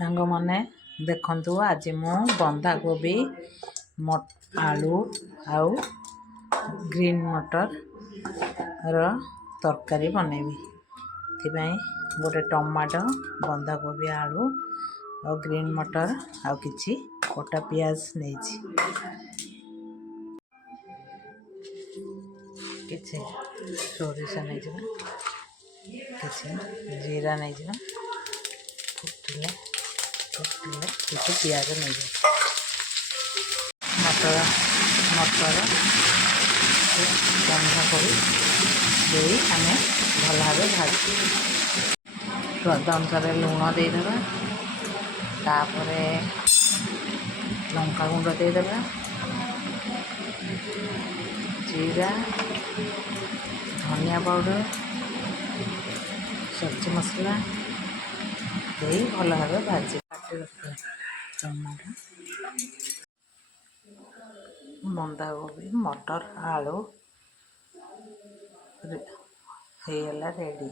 सांग मैंने देखु आज मु बंधा कोबी आलू आउ ग्रीन मटर तरकारी बनैबी गोटे टमाटो बंधा कोबी आलू और ग्रीन मटर आउ किछि कटा पियाज नहीं किछि सोरिष नहीं किछि जीरा नहीं फुटिले किछि पियाज नहीं मटर मटर बंधा कोबी दे आम भल भाव भाज स्वाद अनुसार लुण देदेबा तापरे लंका गुंड देदेबा जीरा धनिया पाउडर सब्जी मसला दे भल भाव भाजी काटी रखा टमाटो बंधा कोबी मटर आलू हो रेडी।